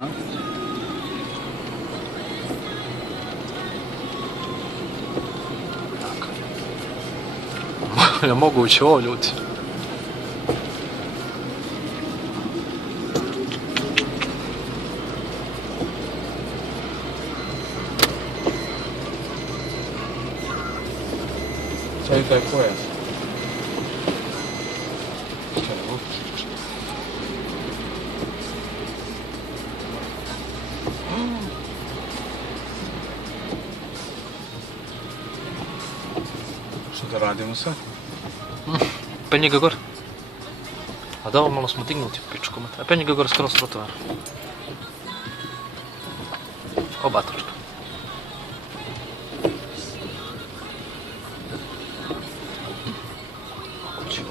Je moguće ovo, ljudi? Čaj taj pojas. Što da radimo sad? Penji ga gor. A da, ovo malo smo dignuti u pičku. Penji ga gor skoro s trotovara. Oba točka.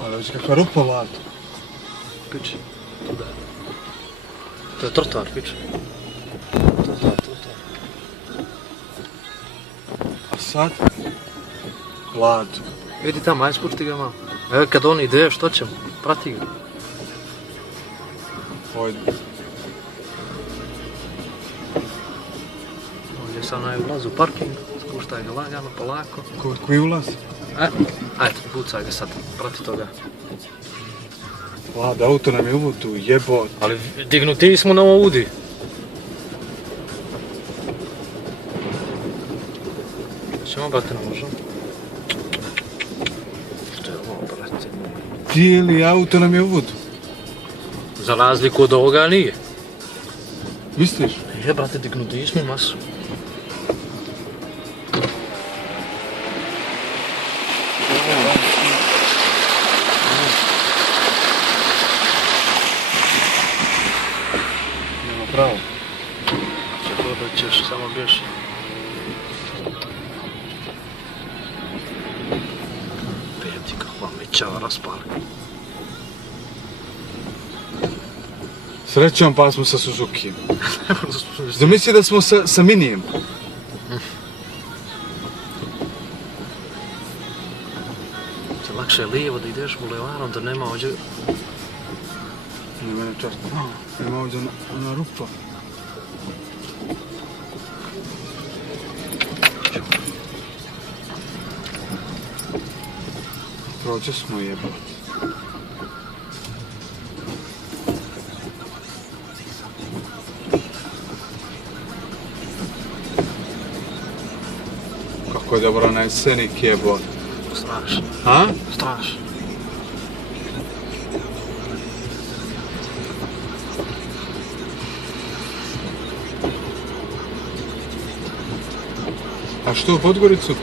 Ali već kakva rupa vlada. Pič. To je trotovar, pič. Trotovar. A sad? Vlad. Vidi tamo, ajde spušti ga malo. Evo kad on ide, što ćemo? Prati ga. Ojde. Ovdje sam na ulaz u parking, spuštaj ga lagano, polako. Koji ulaz? Ajde, pucaj ga sad, prati toga. Vlad, auto nam je uvutu, jebot. Ali dignuti smo na Audi. Ćemo, brate, ne možemo. Što je ovo, brate? Cijeli auto nam je uvutu. Za razliku od ovoga nije. Misliš? Je, brate, dignuti smo masu. Nema pravo. Če to da ćeš, samo bježi. Peti kakva mećava raspali. Srećom pa smo sa Suzukijem. Zamisli da smo sa Minijem. Lakše je lijevo da ideš bulevarom, da nema ovdje... Ne mene čast. Nema ovdje ona rupa. Prođe smo jebot. Kako je dobro onaj scenik jebot. Strašno. A? Strašno. A što u Podgoricu?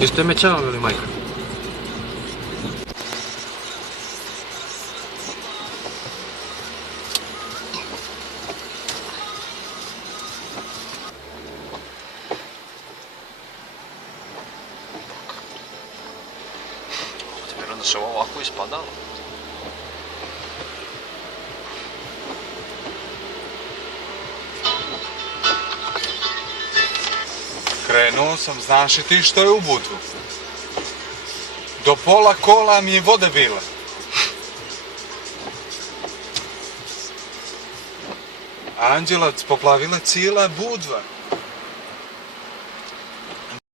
Jeste mećava ili majka? Vjerujem da se ovo ovako ispadalo. Krenuo sam, znaš i ti što je u Budvu. Do pola kola mi je vode bila. Anđelac poplavila cijela Budva.